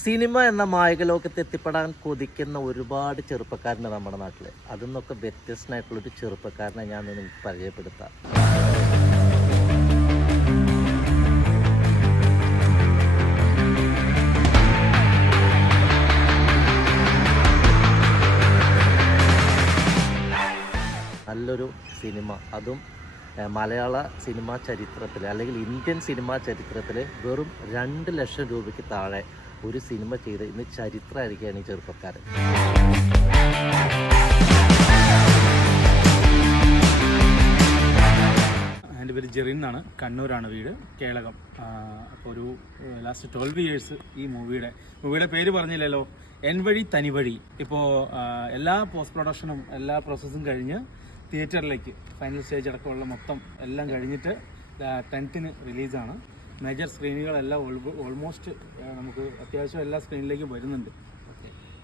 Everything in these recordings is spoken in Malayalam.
സിനിമ എന്ന മായിക ലോകത്ത് എത്തിപ്പെടാൻ കൊതിക്കുന്ന ഒരുപാട് ചെറുപ്പക്കാരുണ്ട് നമ്മുടെ നാട്ടിൽ. അതിൽ നിന്നൊക്കെ വ്യത്യസ്തനായിട്ടുള്ളൊരു ചെറുപ്പക്കാരനെ ഞാൻ നിങ്ങൾക്ക് പരിചയപ്പെടുത്താം. നല്ലൊരു സിനിമ, അതും മലയാള സിനിമാ ചരിത്രത്തിൽ അല്ലെങ്കിൽ ഇന്ത്യൻ സിനിമാ ചരിത്രത്തിൽ വെറും 2 ലക്ഷം രൂപയ്ക്ക് താഴെ ഒരു സിനിമ ചെയ്ത് ഇന്ന് ചരിത്രമായിരിക്കുകയാണ് ഈ ചെറുപ്പക്കാരൻ. എൻ്റെ പേര് ജെറിൻ എന്നാണ്. കണ്ണൂരാണ് വീട്, കേളകം. അപ്പോൾ ഒരു ലാസ്റ്റ് 12 ഇയേഴ്സ് ഈ മൂവിയുടെ പേര് പറഞ്ഞില്ലല്ലോ, എൻ വഴി തനി വഴി. ഇപ്പോൾ എല്ലാ പോസ്റ്റ് പ്രൊഡക്ഷനും എല്ലാ പ്രോസസ്സും കഴിഞ്ഞ് തിയേറ്ററിലേക്ക് ഫൈനൽ സ്റ്റേജ് അടക്കമുള്ള മൊത്തം എല്ലാം കഴിഞ്ഞിട്ട് 10th റിലീസാണ്. മേജർ സ്ക്രീനുകളെല്ലാം ഓൾമോസ്റ്റ് നമുക്ക് അത്യാവശ്യം എല്ലാ സ്ക്രീനിലേക്കും വരുന്നുണ്ട്.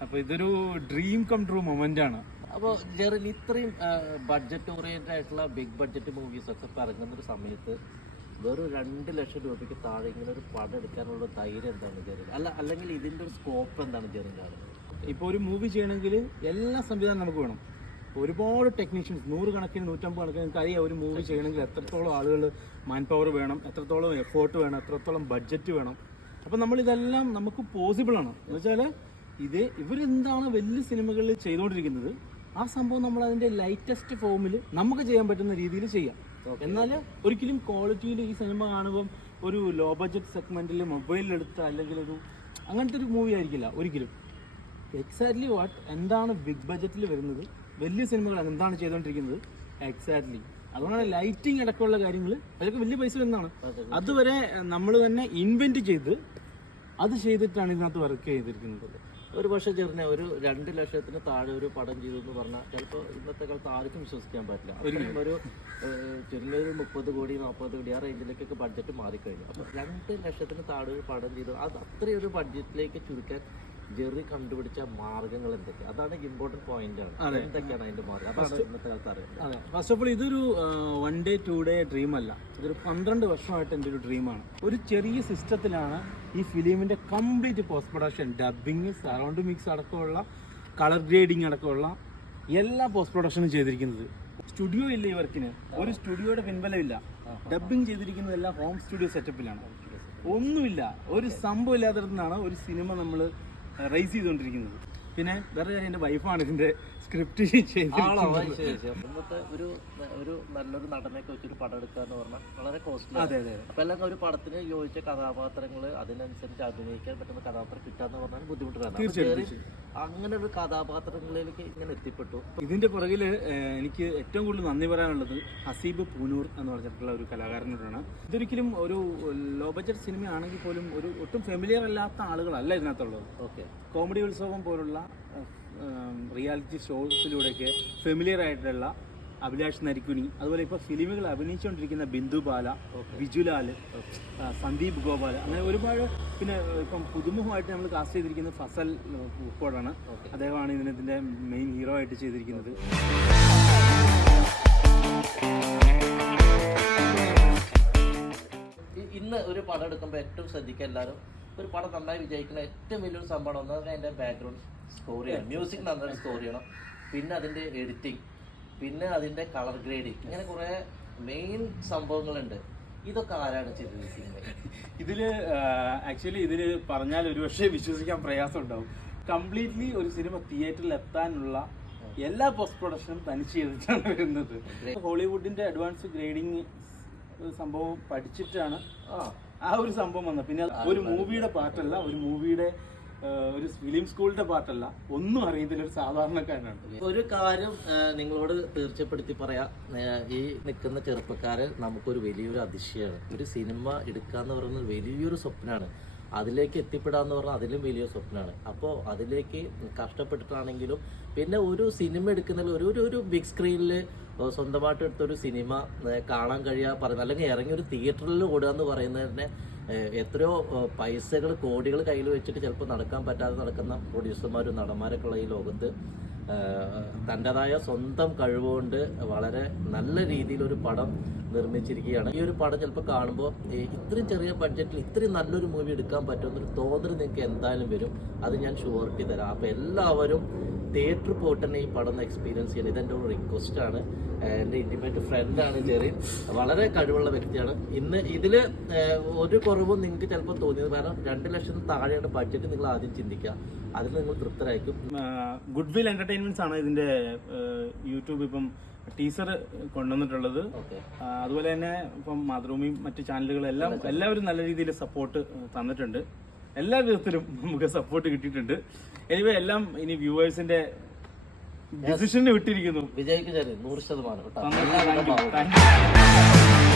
അപ്പോൾ ഇതൊരു ഡ്രീം കം ട്രൂ മൊമെൻ്റ് ആണ്. അപ്പോൾ ജെറിൻ, ഇത്രയും ബഡ്ജറ്റ് ഓറിയൻറ്റഡ് ആയിട്ടുള്ള ബിഗ് ബഡ്ജറ്റ് മൂവീസൊക്കെ ഇറങ്ങുന്നൊരു സമയത്ത് വെറും 2 ലക്ഷം രൂപയ്ക്ക് താഴെ ഇങ്ങനെ ഒരു പടം എടുക്കാനുള്ള ധൈര്യം എന്താണ് ജെറിൻ? അല്ലെങ്കിൽ ഇതിൻ്റെ ഒരു സ്കോപ്പ് എന്താണ് ജെറിൻ കാണുന്നത്? ഇപ്പോൾ ഒരു മൂവി ചെയ്യണമെങ്കിൽ എല്ലാ സംവിധാനം നമുക്ക് വേണം. ഒരുപാട് ടെക്നീഷ്യൻസ്, 100 കണക്കിന് 150 കണക്കിന്. നിങ്ങൾക്ക് അറിയാം, ഒരു മൂവി ചെയ്യണമെങ്കിൽ എത്രത്തോളം ആളുകൾ മാൻ പവർ വേണം, എത്രത്തോളം എഫേർട്ട് വേണം, എത്രത്തോളം ബഡ്ജറ്റ് വേണം. അപ്പോൾ നമ്മളിതെല്ലാം നമുക്ക് പോസിബിളാണ്. എന്ന് വെച്ചാൽ ഇവരെന്താണ് വലിയ സിനിമകളിൽ ചെയ്തുകൊണ്ടിരിക്കുന്നത്, ആ സംഭവം നമ്മൾ അതിൻ്റെ ലൈറ്റസ്റ്റ് ഫോമിൽ നമുക്ക് ചെയ്യാൻ പറ്റുന്ന രീതിയിൽ ചെയ്യാം. എന്നാൽ ഒരിക്കലും ക്വാളിറ്റിയിൽ ഈ സിനിമ കാണുമ്പം ഒരു ലോ ബഡ്ജറ്റ് സെഗ്മെൻറ്റിൽ മൊബൈലിലെടുത്ത അല്ലെങ്കിൽ അങ്ങനത്തെ ഒരു മൂവി ആയിരിക്കില്ല ഒരിക്കലും. എക്സാക്ട്ലി എന്താണ് ബിഗ് ബഡ്ജറ്റിൽ വരുന്നത്, വലിയ സിനിമകൾ എന്താണ് ചെയ്തുകൊണ്ടിരിക്കുന്നത്, എക്സാക്ട്ലി അതുകൊണ്ടാണ് ലൈറ്റിംഗ് അടക്കമുള്ള കാര്യങ്ങൾ അതൊക്കെ വലിയ പൈസ വരുന്നതാണ്. അതുവരെ നമ്മൾ തന്നെ ഇൻവെന്റ് ചെയ്ത് അത് ചെയ്തിട്ടാണ് ഇതിനകത്ത് വർക്ക് ചെയ്തിരിക്കുന്നത്. ഒരു പക്ഷേ ചെറിയ ഒരു 2 ലക്ഷത്തിന് താഴെ ഒരു പടം ചെയ്തു എന്ന് പറഞ്ഞാൽ ചിലപ്പോൾ ഇന്നത്തെ കാലത്ത് ആർക്കും വിശ്വസിക്കാൻ പറ്റില്ല. ഒരു ചെറിയൊരു 30 കോടി 40 കോടി ആ റേഞ്ചിലേക്കൊക്കെ ബഡ്ജറ്റ് മാറിക്കഴിഞ്ഞു. അപ്പോൾ 2 ലക്ഷത്തിന് താഴെ ഒരു പടം ചെയ്തു, അത് അത്രയൊരു ബഡ്ജറ്റിലേക്ക് ചുരുക്കാൻ ജെറി കണ്ടുപിടിച്ച മാർഗങ്ങൾ എന്തൊക്കെ? അതാണ് ഇമ്പോർട്ടന്റ് പോയിന്റ് ആണ്. എന്തൊക്കെയാണ് അതിന്റെ മാർഗം? അതാണ് ഇന്നത്തെ കാലത്ത് അറിയാം. അതെ, ഫസ്റ്റ് ഓഫ് ഓൾ ഇതൊരു 1 day 2 day ഡ്രീം അല്ല. ഇതൊരു 12 വർഷമായിട്ട് എൻ്റെ ഒരു ഡ്രീമാണ്. ഒരു ചെറിയ സിസ്റ്റത്തിലാണ് ഈ ഫിലിമിന്റെ complete post production, dubbing, surround mix അടക്കമുള്ള കളർ ഗ്രേഡിങ് അടക്കമുള്ള എല്ലാ പോസ്റ്റ് പ്രൊഡക്ഷനും ചെയ്തിരിക്കുന്നത്. സ്റ്റുഡിയോ ഇല്ല ഈ വർക്കിന്, ഒരു സ്റ്റുഡിയോയുടെ പിൻബലമില്ല. ഡബിങ് ചെയ്തിരിക്കുന്നതെല്ലാം ഹോം സ്റ്റുഡിയോ സെറ്റപ്പിലാണ്. ഒന്നുമില്ല, ഒരു സംഭവം ഇല്ലാത്തടത്തുനിന്നാണ് ഒരു സിനിമ നമ്മൾ റൈസ് ചെയ്തുകൊണ്ടിരിക്കുന്നത്. പിന്നെ വേറെ കാര്യം, എൻ്റെ വൈഫാണ് ഇതിന്റെ സ്ക്രിപ്റ്റ് ഇന്നത്തെ ഒരു നല്ലൊരു നടനൊക്കെ വെച്ചൊരു പടം എടുക്കുക എന്ന് പറഞ്ഞാൽ വളരെ കോസ്റ്റ്ലി. അതെ അതെ. അപ്പൊ എല്ലാം ഒരു പടത്തിന് യോജിച്ച കഥാപാത്രങ്ങൾ, അതിനനുസരിച്ച് അഭിനയിക്കാൻ പറ്റുന്ന കഥാപാത്രം കിട്ടാന്ന് പറഞ്ഞാൽ ബുദ്ധിമുട്ടാണ്. തീർച്ചയായിട്ടും അങ്ങനെ ഒരു കഥാപാത്രങ്ങളിലേക്ക് ഇങ്ങനെ എത്തിപ്പെട്ടു. ഇതിന്റെ പുറകില് എനിക്ക് ഏറ്റവും കൂടുതൽ നന്ദി പറയാനുള്ളത് ഹസീബ് പൂനൂർ എന്ന് പറഞ്ഞിട്ടുള്ള ഒരു കലാകാരനോടാണ്. ഇതൊരിക്കലും ഒരു ലോ ബഡ്ജറ്റ് സിനിമ ആണെങ്കിൽ പോലും ഒരു ഒട്ടും ഫെമിലിയർ അല്ലാത്ത ആളുകളല്ല ഇതിനകത്തുള്ളത്. ഓക്കെ, കോമഡി ഉത്സവം പോലുള്ള റിയാലിറ്റി ഷോസിലൂടെയൊക്കെ ഫെമിലിയർ ആയിട്ടുള്ള അഭിലാഷ് നരിക്കുനി, അതുപോലെ ഇപ്പോൾ ഫിലിമുകൾ അഭിനയിച്ചുകൊണ്ടിരിക്കുന്ന ബിന്ദു ബാല, വിജുലാൽ, സന്ദീപ് ഗോപാൽ, അങ്ങനെ ഒരുപാട്. പിന്നെ ഇപ്പം പുതുമുഖമായിട്ട് നമ്മൾ കാസ്റ്റ് ചെയ്തിരിക്കുന്നത് ഫസൽ പൂക്കോടാണ്. അദ്ദേഹമാണ് ഇതിൻ്റെ മെയിൻ ഹീറോ ആയിട്ട് ചെയ്തിരിക്കുന്നത്. ഇന്ന് ഒരു പടം എടുക്കുമ്പോൾ ഏറ്റവും ശ്രദ്ധിക്കുക എല്ലാവരും, ഒരു പടം നന്നായി വിജയിക്കുന്ന ഏറ്റവും വലിയൊരു സംഭവം ഒന്നാമത് അതിൻ്റെ ബാക്ക്ഗ്രൗണ്ട് സ്കോർ ചെയ്യണം, മ്യൂസിക് നന്നായി സ്കോർ ചെയ്യണം, പിന്നെ അതിൻ്റെ എഡിറ്റിംഗ്, പിന്നെ അതിൻ്റെ കളർ ഗ്രേഡിങ്, ഇങ്ങനെ കുറേ മെയിൻ സംഭവങ്ങളുണ്ട്. ഇതൊക്കെ ആരാണ് ചെയ്തിരിക്കുന്നത്? ഇതിൽ പറഞ്ഞാൽ ഒരുപക്ഷെ വിശ്വസിക്കാൻ പ്രയാസം ഉണ്ടാവും. കംപ്ലീറ്റ്ലി ഒരു സിനിമ തിയേറ്ററിൽ എത്താനുള്ള എല്ലാ പോസ്റ്റ് പ്രൊഡക്ഷനും തനിച്ച് ചെയ്തിട്ടാണ് വരുന്നത്. ഹോളിവുഡിന്റെ അഡ്വാൻസ് ഗ്രേഡിങ് സംഭവം പഠിച്ചിട്ടാണ് ആ ഒരു സംഭവം വന്നത്. പിന്നെ ഒരു മൂവിയുടെ പാർട്ടല്ല, ഒരു ഫിലിം സ്കൂളിന്റെ പാർട്ടല്ല, ഒന്നും അറിയത്തില്ല, ഒരു സാധാരണക്കാരനാണ്. ഒരു കാര്യം നിങ്ങളോട് തീർച്ചപ്പെടുത്തി പറയാം, ഈ നിൽക്കുന്ന ചെറുപ്പക്കാര് നമുക്കൊരു വലിയൊരു അതിശയമാണ്. ഒരു സിനിമ എടുക്കുക എന്ന് പറയുന്നത് വലിയൊരു സ്വപ്നമാണ്. അതിലേക്ക് എത്തിപ്പെടാന്ന് പറഞ്ഞാൽ അതിലും വലിയ സ്വപ്നമാണ്. അപ്പോൾ അതിലേക്ക് കഷ്ടപ്പെട്ടിട്ടാണെങ്കിലും പിന്നെ ഒരു സിനിമ എടുക്കുന്നതിൽ ഒരു ബിഗ് സ്ക്രീനിൽ സ്വന്തമായിട്ട് എടുത്തൊരു സിനിമ കാണാൻ കഴിയാ പറയുന്നത്, അല്ലെങ്കിൽ ഇറങ്ങി ഒരു തിയേറ്ററിൽ ഓടുക എന്ന് പറയുന്നത് തന്നെ എത്രയോ പൈസകൾ, കോടികൾ കയ്യിൽ വെച്ചിട്ട് ചിലപ്പോൾ നടക്കാൻ പറ്റാതെ നടക്കുന്ന പ്രൊഡ്യൂസർമാരും നടന്മാരൊക്കെ ഉള്ള ഈ ലോകത്ത് തൻ്റെതായ സ്വന്തം കഴിവുകൊണ്ട് വളരെ നല്ല രീതിയിലൊരു പടം നിർമ്മിച്ചിരിക്കുകയാണ്. ഈ ഒരു പടം ചിലപ്പോൾ കാണുമ്പോൾ ഇത്രയും ചെറിയ ബഡ്ജറ്റിൽ ഇത്രയും നല്ലൊരു മൂവി എടുക്കാൻ പറ്റുമെന്നൊരു തോന്നൽ നിങ്ങൾക്ക് എന്തായാലും വരും. അത് ഞാൻ ഷുവർട്ടി തരാം. അപ്പോൾ എല്ലാവരും തിയേറ്ററിൽ പോയിട്ട് തന്നെ ഈ പടം എക്സ്പീരിയൻസ് ചെയ്യണം. ഇതെൻ്റെ ഒരു റിക്വസ്റ്റാണ്. എൻ്റെ ഇൻറ്റിമേറ്റ് ഫ്രണ്ടാണ് ജെറിൻ. വളരെ കഴിവുള്ള വ്യക്തിയാണ്. ഇന്ന് ഇതിൽ ഒരു കുറവും നിങ്ങൾക്ക് ചിലപ്പോൾ തോന്നിയത്, കാരണം 2 ലക്ഷത്തിന് താഴെയാണ് ബഡ്ജറ്റ്. നിങ്ങൾ ആദ്യം ചിന്തിക്കുക, അതിൽ നിങ്ങൾ തൃപ്തരായിരിക്കും. ഗുഡ് വിൽ എന്റർടൈൻമെന്റ്സ് ആണ് ഇതിന്റെ യൂട്യൂബ് ഇപ്പം ടീസർ കൊണ്ടുവന്നിട്ടുള്ളത്. അതുപോലെ തന്നെ ഇപ്പം മാതൃഭൂമി മറ്റു ചാനലുകളെല്ലാം എല്ലാവരും നല്ല രീതിയിൽ സപ്പോർട്ട് തന്നിട്ടുണ്ട്. എല്ലാ വിധത്തിലും നമുക്ക് സപ്പോർട്ട് കിട്ടിയിട്ടുണ്ട്. എനിവേ എല്ലാം ഇനി വ്യൂവേഴ്സിന്റെ ഡിസിഷന് വിട്ടിരിക്കുന്നു. വിജയിക്ക് 100% താങ്ക് യു.